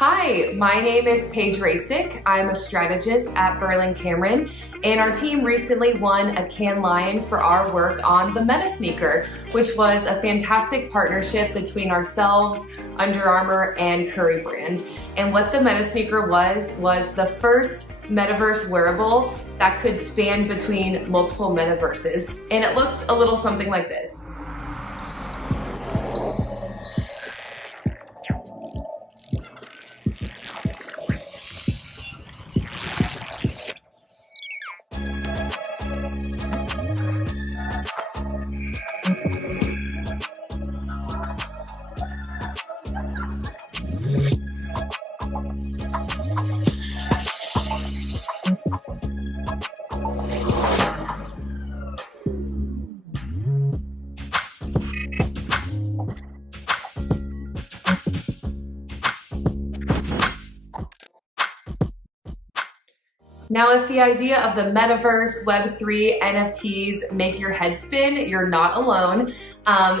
Hi, my name is Paige Raiczyk. I'm a strategist at Berlin Cameron, and our team recently won a Cannes Lion for our work on the Meta sneaker, which was a fantastic partnership between ourselves, Under Armour, and Curry brand. And what the Meta sneaker was the first metaverse wearable that could span between multiple metaverses. And it looked a little something like this. Now, if the idea of the metaverse, Web3, NFTs make your head spin, you're not alone.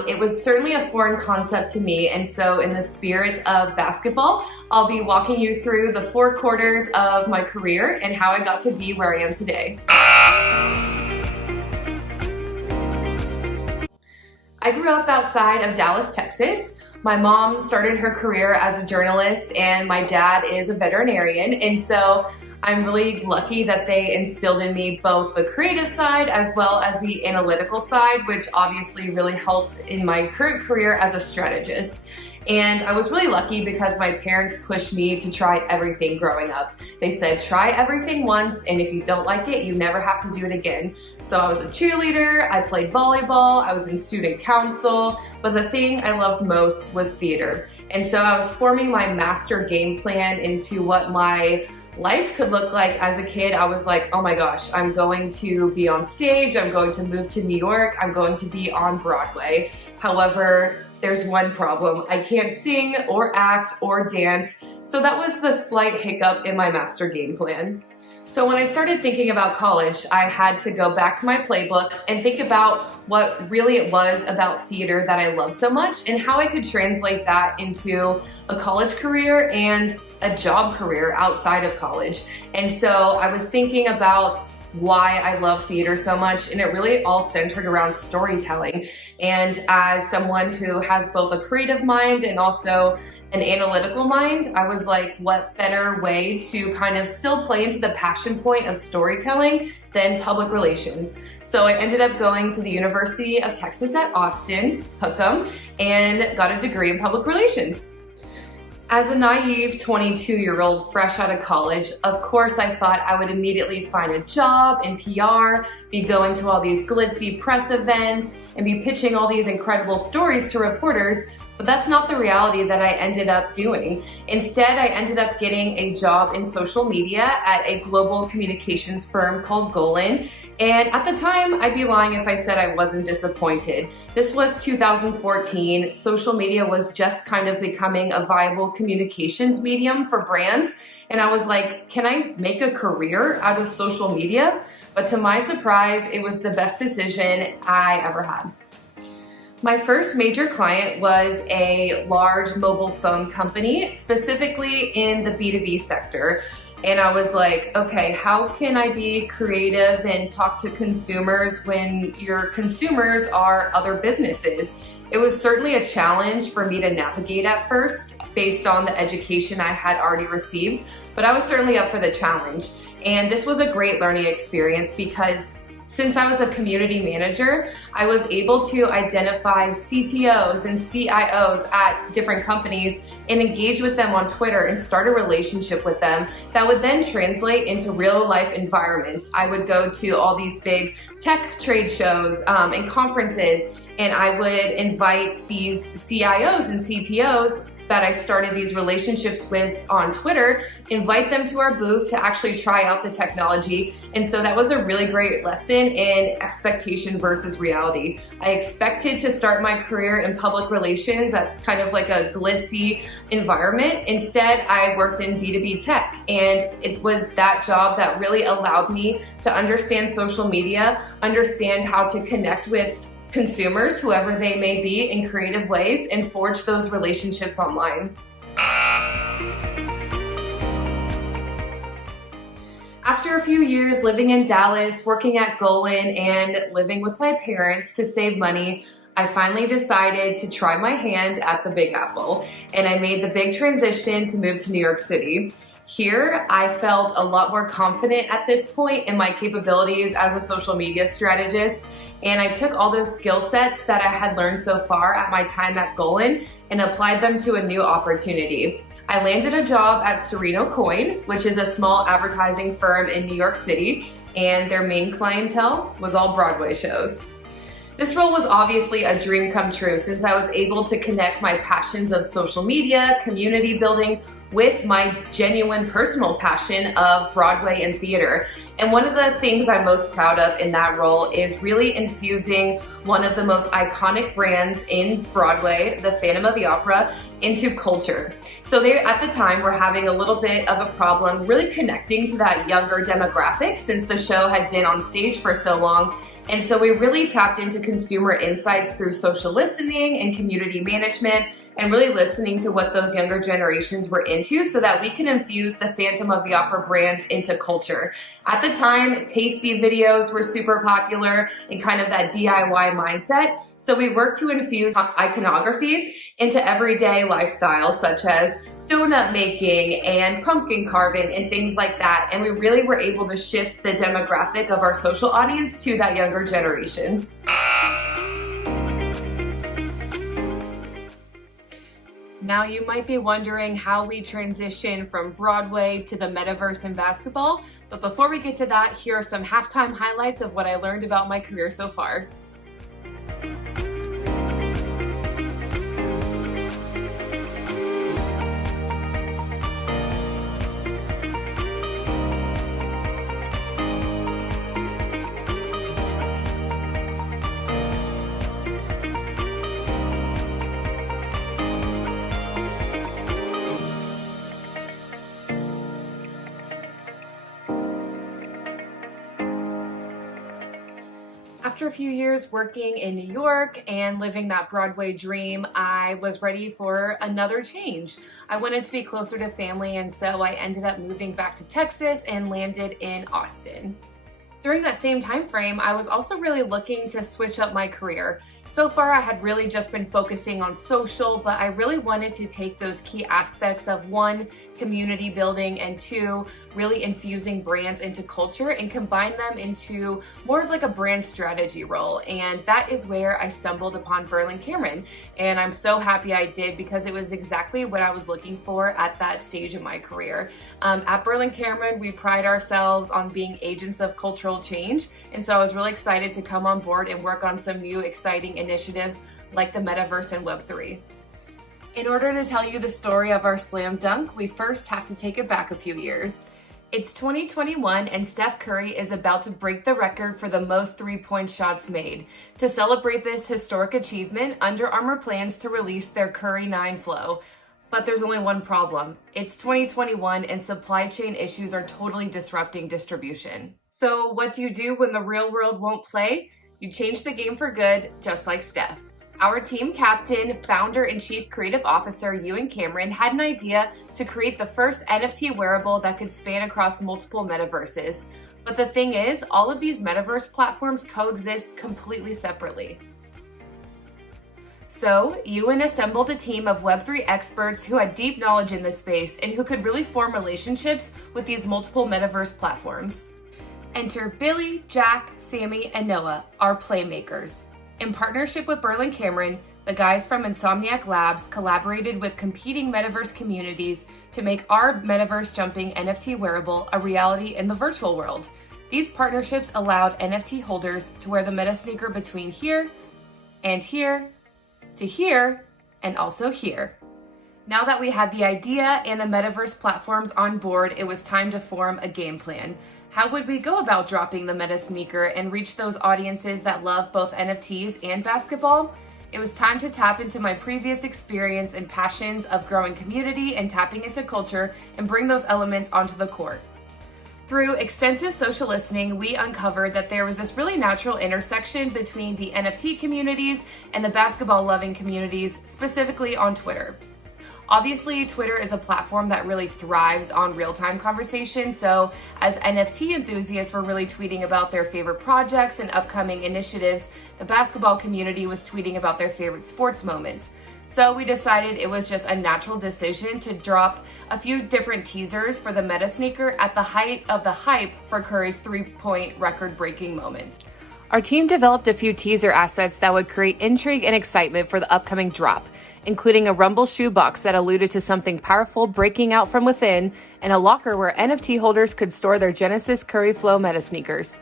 It was certainly a foreign concept to me, and so in the spirit of basketball, I'll be walking you through the 4 quarters of my career and how I got to be where I am today. I grew up outside of Dallas, Texas. My mom started her career as a journalist, and my dad is a veterinarian, and so I'm really lucky that they instilled in me both the creative side as well as the analytical side, which obviously really helps in my current career as a strategist. And I was really lucky because my parents pushed me to try everything growing up. They said, try everything once, and if you don't like it, you never have to do it again. So I was a cheerleader, I played volleyball, I was in student council, but the thing I loved most was theater. And so I was forming my master game plan into what my life could look like as a kid. I was like, oh my gosh, I'm going to be on stage, I'm going to move to New York, I'm going to be on Broadway. However, there's one problem. I can't sing or act or dance. So that was the slight hiccup in my master game plan. So when I started thinking about college, I had to go back to my playbook and think about what really it was about theater that I love so much and how I could translate that into a college career and a job career outside of college. And so I was thinking about why I love theater so much, and it really all centered around storytelling. And as someone who has both a creative mind and also an analytical mind, I was like, what better way to kind of still play into the passion point of storytelling than public relations? So I ended up going to the University of Texas at Austin, Hookham, and got a degree in public relations. As a naive 22-year-old fresh out of college, of course I thought I would immediately find a job in PR, be going to all these glitzy press events, and be pitching all these incredible stories to reporters. But that's not the reality that I ended up doing. Instead, I ended up getting a job in social media at a global communications firm called Golan. And at the time, I'd be lying if I said I wasn't disappointed. This was 2014. Social media was just kind of becoming a viable communications medium for brands. And I was like, can I make a career out of social media? But to my surprise, it was the best decision I ever had. My first major client was a large mobile phone company, specifically in the B2B sector. And I was like, okay, how can I be creative and talk to consumers when your consumers are other businesses? It was certainly a challenge for me to navigate at first based on the education I had already received, but I was certainly up for the challenge. And this was a great learning experience because since I was a community manager, I was able to identify CTOs and CIOs at different companies and engage with them on Twitter and start a relationship with them that would then translate into real life environments. I would go to all these big tech trade shows and conferences, and I would invite these CIOs and CTOs that I started these relationships with on Twitter, invite them to our booth to actually try out the technology. And so that was a really great lesson in expectation versus reality. I expected to start my career in public relations at kind of like a glitzy environment. Instead, I worked in B2B tech, and it was that job that really allowed me to understand social media, understand how to connect with consumers, whoever they may be, in creative ways and forge those relationships online. After a few years living in Dallas, working at Golan, and living with my parents to save money, I finally decided to try my hand at the Big Apple, and I made the big transition to move to New York City. Here, I felt a lot more confident at this point in my capabilities as a social media strategist, and I took all those skill sets that I had learned so far at my time at Golan and applied them to a new opportunity. I landed a job at Sereno Coin, which is a small advertising firm in New York City, and their main clientele was all Broadway shows. This role was obviously a dream come true since I was able to connect my passions of social media, community building, with my genuine personal passion of Broadway and theater. And one of the things I'm most proud of in that role is really infusing one of the most iconic brands in Broadway, the Phantom of the Opera, into culture. So they, at the time, were having a little bit of a problem really connecting to that younger demographic since the show had been on stage for so long. And so we really tapped into consumer insights through social listening and community management and really listening to what those younger generations were into so that we can infuse the Phantom of the Opera brand into culture. At the time, tasty videos were super popular and kind of that DIY mindset. So we worked to infuse iconography into everyday lifestyles such as donut making and pumpkin carving and things like that. And we really were able to shift the demographic of our social audience to that younger generation. Now you might be wondering how we transition from Broadway to the metaverse in basketball. But before we get to that, here are some halftime highlights of what I learned about my career so far. After a few years working in New York and living that Broadway dream, I was ready for another change. I wanted to be closer to family, and so I ended up moving back to Texas and landed in Austin. During that same time frame, I was also really looking to switch up my career. So far, I had really just been focusing on social, but I really wanted to take those key aspects of one, community building, and two, really infusing brands into culture and combine them into more of like a brand strategy role. And that is where I stumbled upon Berlin-Cameron. And I'm so happy I did because it was exactly what I was looking for at that stage of my career. At Berlin-Cameron, we pride ourselves on being agents of cultural change. And so I was really excited to come on board and work on some new exciting initiatives like the metaverse and Web3. In order to tell you the story of our slam dunk, we first have to take it back a few years. It's 2021 and Steph Curry is about to break the record for the most three-point shots made. To celebrate this historic achievement, Under Armour plans to release their Curry 9 flow. But there's only one problem. It's 2021 and supply chain issues are totally disrupting distribution. So what do you do when the real world won't play? You change the game for good, just like Steph. Our team captain, founder, and chief creative officer, Ewan Cameron, had an idea to create the first NFT wearable that could span across multiple metaverses. But the thing is, all of these metaverse platforms coexist completely separately. So, Ewan assembled a team of Web3 experts who had deep knowledge in this space and who could really form relationships with these multiple metaverse platforms. Enter Billy, Jack, Sammy, and Noah, our playmakers. In partnership with Berlin-Cameron, the guys from Insomniac Labs collaborated with competing metaverse communities to make our metaverse jumping NFT wearable a reality in the virtual world. These partnerships allowed NFT holders to wear the meta sneaker between here and here to here and also here. Now that we had the idea and the metaverse platforms on board, it was time to form a game plan. How would we go about dropping the meta sneaker and reach those audiences that love both NFTs and basketball? It was time to tap into my previous experience and passions of growing community and tapping into culture and bring those elements onto the court. Through extensive social listening, we uncovered that there was this really natural intersection between the NFT communities and the basketball loving communities, specifically on Twitter. Obviously, Twitter is a platform that really thrives on real-time conversation, so as NFT enthusiasts were really tweeting about their favorite projects and upcoming initiatives, the basketball community was tweeting about their favorite sports moments. So we decided it was just a natural decision to drop a few different teasers for the Meta sneaker at the height of the hype for Curry's three-point record-breaking moment. Our team developed a few teaser assets that would create intrigue and excitement for the upcoming drop, including a rumble shoebox that alluded to something powerful breaking out from within, and a locker where NFT holders could store their Genesis Curry Flow Meta sneakers.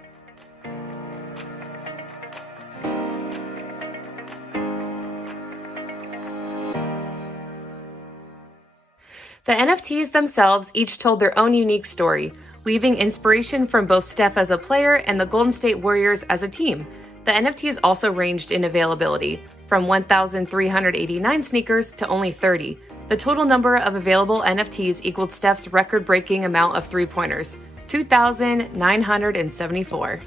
The NFTs themselves each told their own unique story, weaving inspiration from both Steph as a player and the Golden State Warriors as a team. The NFTs also ranged in availability, from 1,389 sneakers to only 30. The total number of available NFTs equaled Steph's record-breaking amount of three-pointers, 2,974.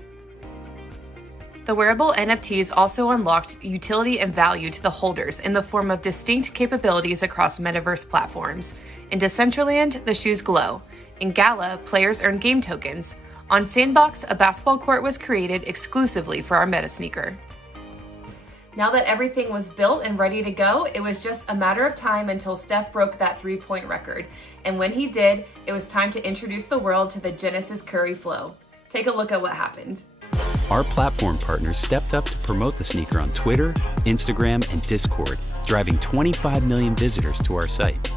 The wearable NFTs also unlocked utility and value to the holders in the form of distinct capabilities across metaverse platforms. In Decentraland, the shoes glow. In Gala, players earn game tokens. On Sandbox, a basketball court was created exclusively for our Meta sneaker. Now that everything was built and ready to go, it was just a matter of time until Steph broke that three-point record. And when he did, it was time to introduce the world to the Genesis Curry Flow. Take a look at what happened. Our platform partners stepped up to promote the sneaker on Twitter, Instagram, and Discord, driving 25 million visitors to our site.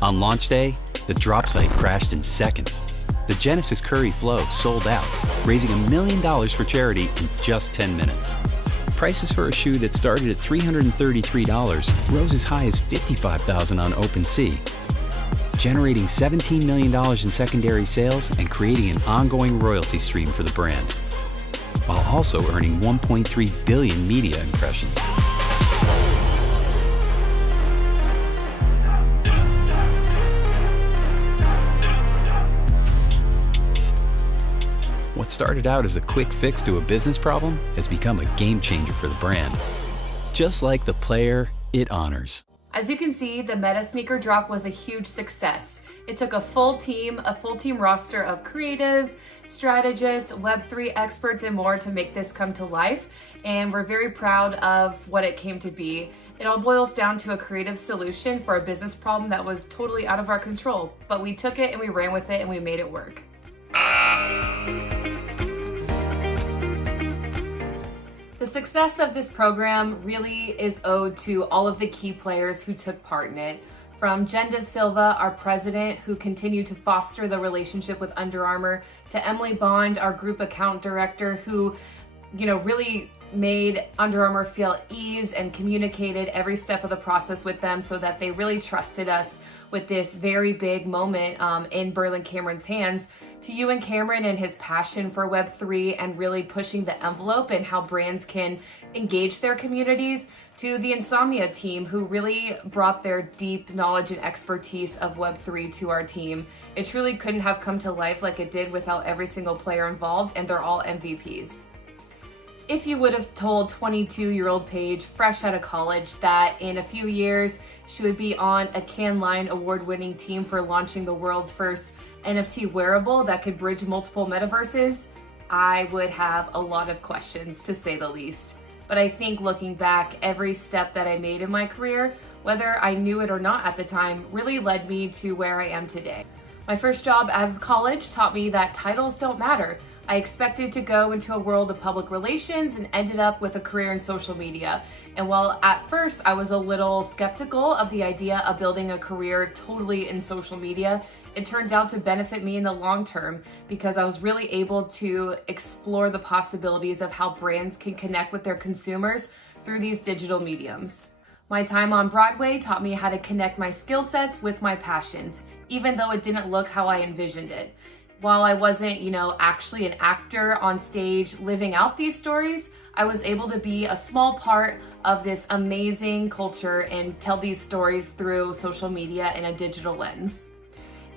On launch day, the drop site crashed in seconds. The Genesis Curry Flow sold out, raising $1 million for charity in just 10 minutes. Prices for a shoe that started at $333 rose as high as $55,000 on OpenSea, generating $17 million in secondary sales and creating an ongoing royalty stream for the brand, while also earning 1.3 billion media impressions. What started out as a quick fix to a business problem has become a game changer for the brand. Just like the player it honors. As you can see, the Meta sneaker drop was a huge success. It took a full team roster of creatives, strategists, Web3 experts, and more to make this come to life. And we're very proud of what it came to be. It all boils down to a creative solution for a business problem that was totally out of our control. But we took it and we ran with it and we made it work. The success of this program really is owed to all of the key players who took part in it. From Jen Da Silva, our president, who continued to foster the relationship with Under Armour, to Emily Bond, our group account director, who, really made Under Armour feel at ease and communicated every step of the process with them so that they really trusted us with this very big moment in Berlin Cameron's hands, to Ewan Cameron and his passion for Web3 and really pushing the envelope and how brands can engage their communities, to the Insomnia team who really brought their deep knowledge and expertise of Web3 to our team. It truly couldn't have come to life like it did without every single player involved, and they're all MVPs. If you would have told 22-year-old Paige, fresh out of college, that in a few years she would be on a Cannes Lion award-winning team for launching the world's first NFT wearable that could bridge multiple metaverses, I would have a lot of questions, to say the least. But I think looking back, every step that I made in my career, whether I knew it or not at the time, really led me to where I am today. My first job out of college taught me that titles don't matter. I expected to go into a world of public relations and ended up with a career in social media. And while at first I was a little skeptical of the idea of building a career totally in social media, it turned out to benefit me in the long term because I was really able to explore the possibilities of how brands can connect with their consumers through these digital mediums. My time on Broadway taught me how to connect my skill sets with my passions, even though it didn't look how I envisioned it. While I wasn't, actually an actor on stage living out these stories, I was able to be a small part of this amazing culture and tell these stories through social media and a digital lens.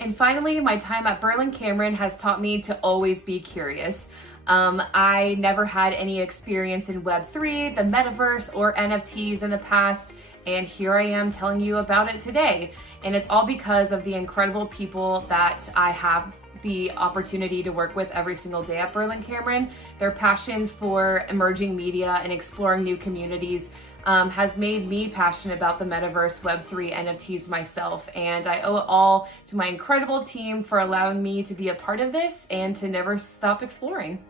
And finally, my time at Berlin Cameron has taught me to always be curious. I never had any experience in Web3, the metaverse, or NFTs in the past, and here I am telling you about it today. And it's all because of the incredible people that I have the opportunity to work with every single day at Berlin Cameron. Their passions for emerging media and exploring new communities has made me passionate about the metaverse, Web3, NFTs myself. And I owe it all to my incredible team for allowing me to be a part of this and to never stop exploring.